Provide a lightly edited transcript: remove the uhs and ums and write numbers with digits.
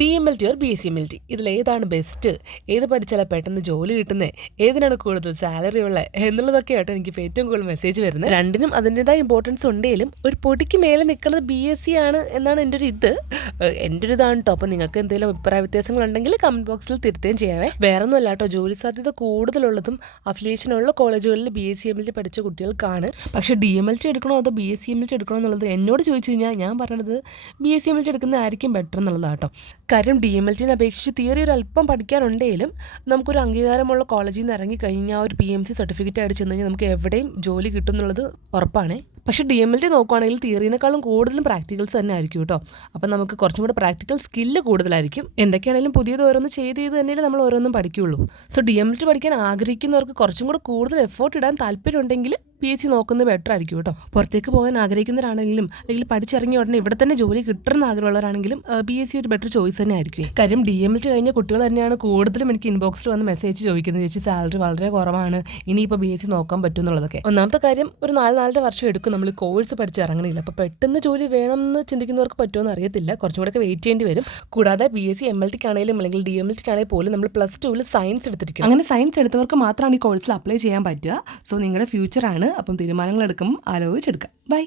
DMLT or BSc-MLT ഇതിലേതാണ് best, ഏത് പഠിച്ചാലാണ് പെട്ടെന്ന് ജോലി കിട്ടുന്നത്, ഏതിനാണ് കൂടുതൽ സാലറി ഉള്ളത് എന്നുള്ളതൊക്കെ ആയിട്ട് എനിക്ക് ഏറ്റവും കൂടുതൽ മെസ്സേജ് വരുന്നത്. രണ്ടിനും അതിൻ്റെതായ ഇമ്പോർട്ടൻസ് ഉണ്ടെങ്കിലും ഒരു പൊടിക്ക് മേലെ നിൽക്കുന്നത് BSc ആണ് എന്നാണ് എൻ്റെ ഒരു എൻ്റെ ഒരു ഇതാണ് കേട്ടോ. അപ്പോൾ നിങ്ങൾക്ക് എന്തെങ്കിലും അഭിപ്രായ വ്യത്യാസങ്ങളുണ്ടെങ്കിൽ കമൻറ്റ് ബോക്സിൽ തിരുത്തുകയും ചെയ്യാവേ. വേറെ ഒന്നുമല്ല കേട്ടോ, ജോലി സാധ്യത കൂടുതലുള്ളതും അഫിലിയേഷനുള്ള കോളേജുകളിൽ BSc-MLT പഠിച്ച കുട്ടികൾക്കാണ്. പക്ഷേ DMLT എടുക്കണോ അതോ BSc-MLT എടുക്കണോ എന്നുള്ളത് എന്നോട് ചോദിച്ചു കഴിഞ്ഞാൽ ഞാൻ പറഞ്ഞത് BSc-MLT എടുക്കുന്നതായിരിക്കും ബെറ്റർ എന്നുള്ളതാണ് കേട്ടോ. കാര്യം DMLT-നെ അപേക്ഷിച്ച് തിയറി ഒരു അല്പം പഠിക്കാനുണ്ടെങ്കിലും നമുക്കൊരു അംഗീകാരമുള്ള കോളേജിൽ നിന്ന് ഇറങ്ങി കഴിഞ്ഞാൽ ഒരു PMC സർട്ടിഫിക്കറ്റ് ആയിട്ട് ചെന്ന് കഴിഞ്ഞാൽ നമുക്ക് എവിടെയും ജോലി കിട്ടും എന്നുള്ളത് ഉറപ്പാണ്. പക്ഷേ DMLT നോക്കുകയാണെങ്കിൽ തിയറിനേക്കാളും കൂടുതലും പ്രാക്ടിക്കൽസ് തന്നെ ആയിരിക്കും കേട്ടോ. അപ്പം നമുക്ക് കുറച്ചും കൂടെ പ്രാക്ടിക്കൽ സ്കില്ല് കൂടുതലായിരിക്കും. എന്തൊക്കെയാണെങ്കിലും പുതിയത് ഓരോന്ന് ചെയ്ത് തന്നെയല്ലേ നമ്മൾ ഓരോന്നും പഠിക്കുകയുള്ളൂ. സോ DMLT പഠിക്കാൻ ആഗ്രഹിക്കുന്നവർക്ക് കുറച്ചും കൂടെ കൂടുതൽ എഫേർട്ട് ഇടാൻ താല്പര്യമുണ്ടെങ്കിൽ PSc നോക്കുന്നത് ബെറ്റർ ആയിരിക്കും കേട്ടോ. പുറത്തേക്ക് പോകാൻ ആഗ്രഹിക്കുന്നവരാണെങ്കിലും അല്ലെങ്കിൽ പഠിച്ചിറങ്ങിയ ഉടനെ ഇവിടെ തന്നെ ജോലി കിട്ടണമെന്ന് ആഗ്രഹമുള്ളവരാണെങ്കിലും PSc ഒരു ബെറ്റർ ചോയ്സ് തന്നെ ആയിരിക്കും. കാര്യം DMLT കഴിഞ്ഞ കുട്ടികൾ തന്നെയാണ് കൂടുതലും എനിക്ക് ഇൻബോക്സിൽ വന്ന് മെസ്സേജ് ചോദിക്കുന്നത്, ചേച്ചി സാലറി വളരെ കുറവാണ്, ഇനിയിപ്പോൾ BSc നോക്കാൻ പറ്റും എന്നുള്ളതൊക്കെ. ഒന്നാമത്തെ കാര്യം ഒരു 4 വർഷം എടുക്കും നമ്മൾ കോഴ്സ് പഠിച്ച് ഇറങ്ങണില്ല. അപ്പോൾ പെട്ടെന്ന് ജോലി വേണം എന്ന് ചിന്തിക്കുന്നവർക്ക് പറ്റുമെന്ന് അറിയത്തില്ല, കുറച്ചും കൂടെ വെയിറ്റ് ചെയ്യേണ്ടി വരും. കൂടാതെ BSc-MLT-ക്കാണെങ്കിലും അല്ലെങ്കിൽ DMLT-ക്കാണെങ്കിൽ പോലും നമ്മൾ +2 സയൻസ് എടുത്തിരിക്കും. അങ്ങനെ സയൻസ് എടുത്തവർക്ക് മാത്രമാണ് ഈ കോഴ്സിൽ അപ്ലൈ ചെയ്യാൻ പറ്റുക. സോ നിങ്ങളുടെ ഫ്യൂച്ചറാണ്, അപ്പം തീരുമാനങ്ങൾ എടുക്കുമ്പോൾ ആലോചിച്ചെടുക്കാം. ബൈ.